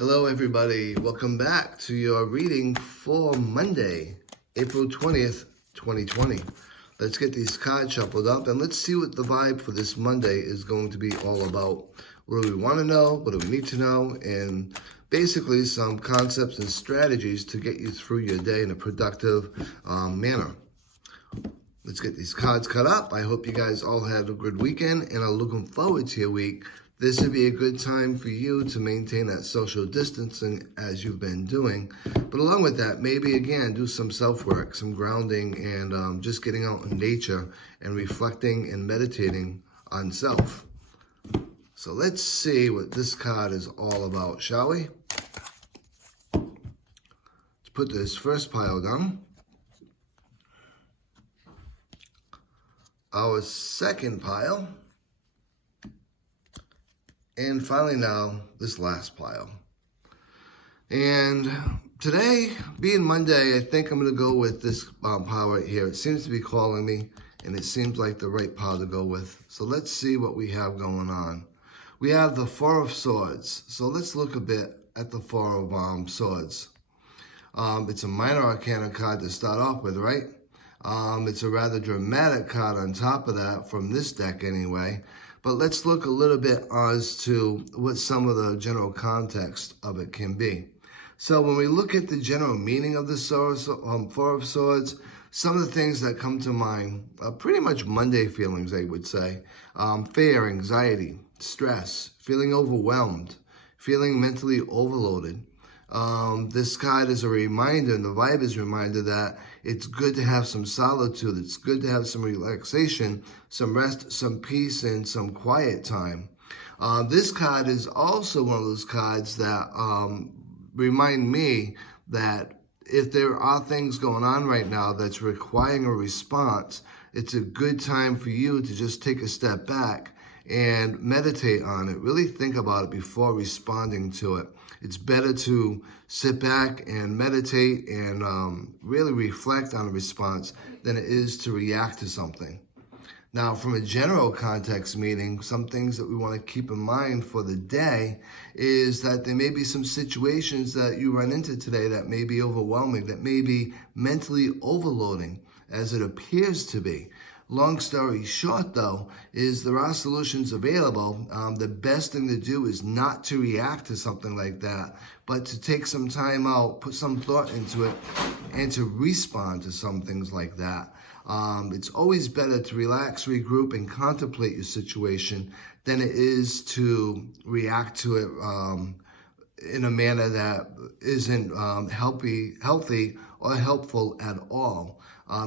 Hello everybody, welcome back to your reading for Monday, April 20th, 2020. Let's get these cards shuffled up and let's see what the vibe for this Monday is going to be all about. What do we want to know? What do we need to know? And basically some concepts and strategies to get you through your day in a productive manner. Let's get these cards cut up. I hope you guys all had a good weekend and are looking forward to your week. This would be a good time for you to maintain that social distancing as you've been doing. But along with that, maybe again, do some self-work, some grounding, and just getting out in nature and reflecting and meditating on self. So let's see what this card is all about, shall we? Let's put this first pile down. Our second pile. And finally now, this last pile. And today, being Monday, I think I'm going to go with this pile right here. It seems to be calling me, and it seems like the right pile to go with. So let's see what we have going on. We have the Four of Swords. So let's look a bit at the Four of Swords. It's a minor arcana card to start off with, right? It's a rather dramatic card on top of that, from this deck anyway. But let's look a little bit as to what some of the general context of it can be. So when we look at the general meaning of the Four of Swords, some of the things that come to mind are pretty much Monday feelings, I would say. Fear, anxiety, stress, feeling overwhelmed, feeling mentally overloaded. This card is a reminder, and the vibe is a reminder that it's good to have some solitude. It's good to have some relaxation, some rest, some peace, and some quiet time. This card is also one of those cards that remind me that if there are things going on right now that's requiring a response, it's a good time for you to just take a step back and meditate on it. Really think about it before responding to it. It's better to sit back and meditate and really reflect on a response than it is to react to something. Now, from a general context meaning, some things that we want to keep in mind for the day is that there may be some situations that you run into today that may be overwhelming, that may be mentally overloading, as it appears to be. Long story short, though, is there are solutions available. The best thing to do is not to react to something like that, but to take some time out, put some thought into it, and to respond to some things like that. It's always better to relax, regroup, and contemplate your situation than it is to react to it in a manner that isn't healthy or helpful at all.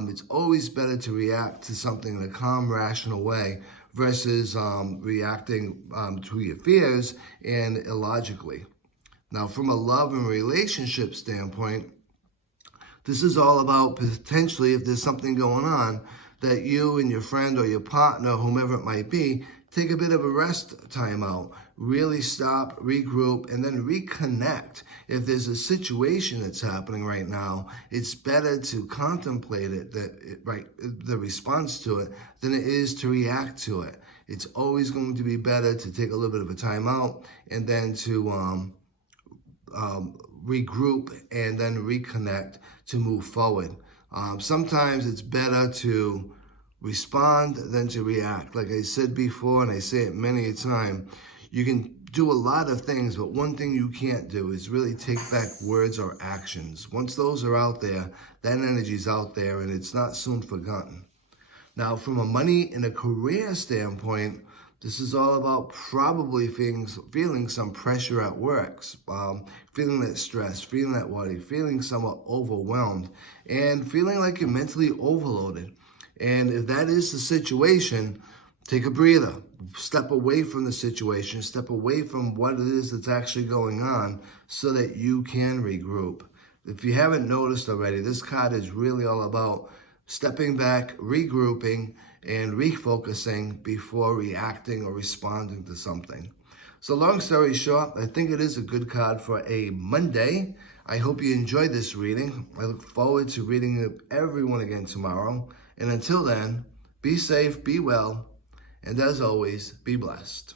It's always better to react to something in a calm, rational way versus reacting to your fears and illogically. Now, from a love and relationship standpoint, this is all about potentially, if there's something going on, that you and your friend or your partner, whomever it might be, take a bit of a rest time out. Really stop, regroup, and then reconnect. If there's a situation that's happening right now, it's better to contemplate it, the response to it, than it is to react to it. It's always going to be better to take a little bit of a time out and then to regroup and then reconnect to move forward. Sometimes it's better to respond than to react. Like I said before, and I say it many a time, you can do a lot of things, but one thing you can't do is really take back words or actions. Once those are out there, that energy's out there, and it's not soon forgotten. Now, from a money and a career standpoint, this is all about probably feeling some pressure at work, feeling that stress, feeling that worry, feeling somewhat overwhelmed, and feeling like you're mentally overloaded. And if that is the situation, take a breather. Step away from the situation. Step away from what it is that's actually going on so that you can regroup. If you haven't noticed already, this card is really all about stepping back, regrouping, and refocusing before reacting or responding to something. So long story short, I think it is a good card for a Monday. I hope you enjoyed this reading. I look forward to reading everyone again tomorrow. And until then, be safe, be well, and as always, be blessed.